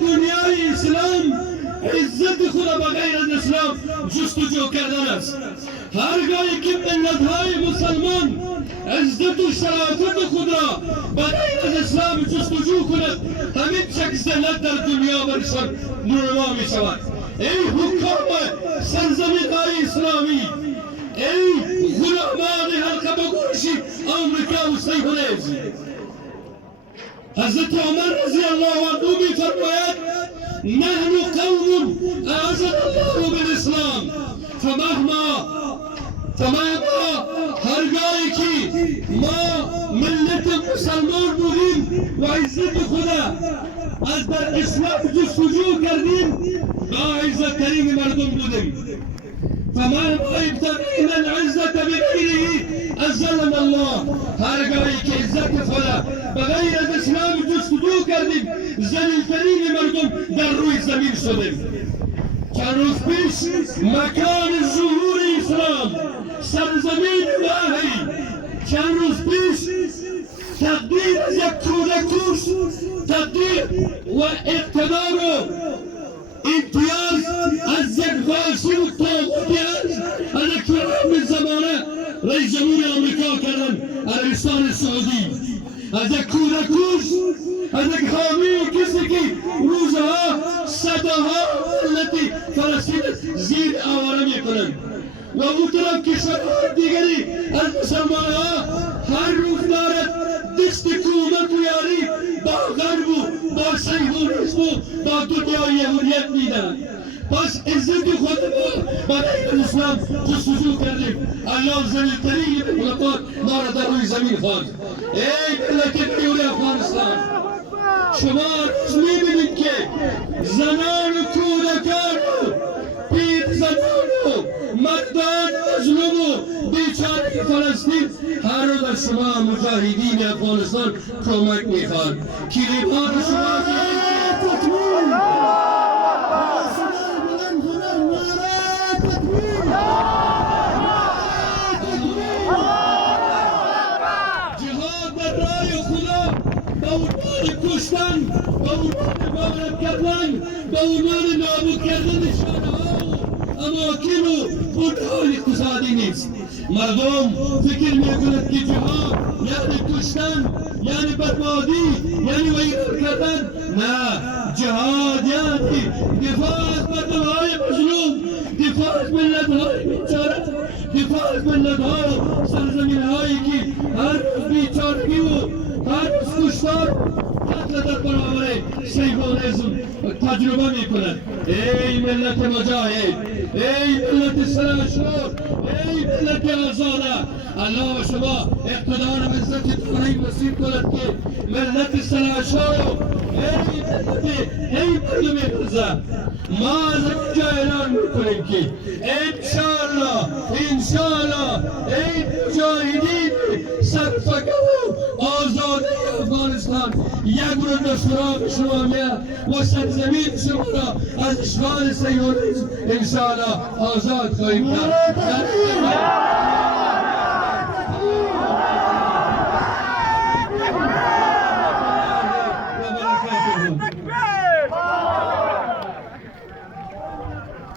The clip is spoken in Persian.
دنیای اسلام عزت خدا با غیر از اسلام جستجو کردن است. هرگاهی که ملت‌های مسلمان عزت و شرافت خود را با غیر از اسلام جستجو کند، همین چک ذلت در دنیا برشان نورما می شود. ای حکام سرزمین‌های اسلامی، ای غلامان حلقه بگوشی آمریکا و صهیونیسم، حضرت عمر رضی الله عنه می فرماید نحن قوم اعزنا الله بالاسلام فمهما هرگاهی که ما ملت مسلمان بودیم و عزت خدا از در اسلام جستجو کردیم، با عزت ترین مردم بودیم. فمهما ابتغینا العزة بغیره اذلنا الله. هرگاهی که عزت خدا بغیر از اسلام جستجو کردیم، ذلیل‌ترین مردم در روی زمین شدیم. چند روز پیش مکان ظهور اسلام سرزمین الهی، چند روز پیش تقدیر از یک کودکوش، تقدیر و اقتدار و امتیاز از یک غاصب و طاغوتی از یک فرعون زمانه رئیس جمهور آمریکا کردن عربستان سعودی، از یک کودکوش، از یک حامی کسی که روزها صداها ملت فلسطین زیر آواره میکنند و اون طرف کشورهای دیگری از مسلمانها هر روز دارد دست حکومت و یاری با غرب و با صهیونیسم و با دنیای یهودیت میدن. پس عزت خود ما برای اسلام جستجو کردیم. الله ذلیل‌ترین مخلوقات ما را در روی زمین خواند. ای ملت دیور افغانستان، شما روز میبینید که زنان و کودکان و پیرزنان و مردان مظلوم و بیچاره فلسطین هر روز از شما مجاهدین افغانستان کمک میخواد. کلیمان شما کشتن، با عنوان غارت کردن، با عنوان نابود کردن شهرها و اماکن و بنیاد اقتصادی نیست. مردم فکر میکند که جهاد یعنی کشتن، یعنی بربادی، یعنی ویران کردن. نه، جهاد یعنی دفاع از مردمهای مظلوم، دفاع از ملتهای بیچاره، دفاع از ملتهای سرزمینهایی که هر روز بیچارگی و هر روز کشتار قتل در برابر صهیونیسم تجربه میکنند. ای ملت مجاهد، ای ملت سرشور، ای ملت آزاده، الله شما اقتدار و عزت دارایی نصیب کند که ملت سرشور، ای ملت، ای مردم غزه، ما از اینجا اعلان میکنیم که انشاءالله ای مجاهدین سرفکن و آزاده افغانستان یک رو به سراغ شما میاد و سرزمین شما را از اشغال صهیونیسم انشاءالله آزاد خواهیم کرد.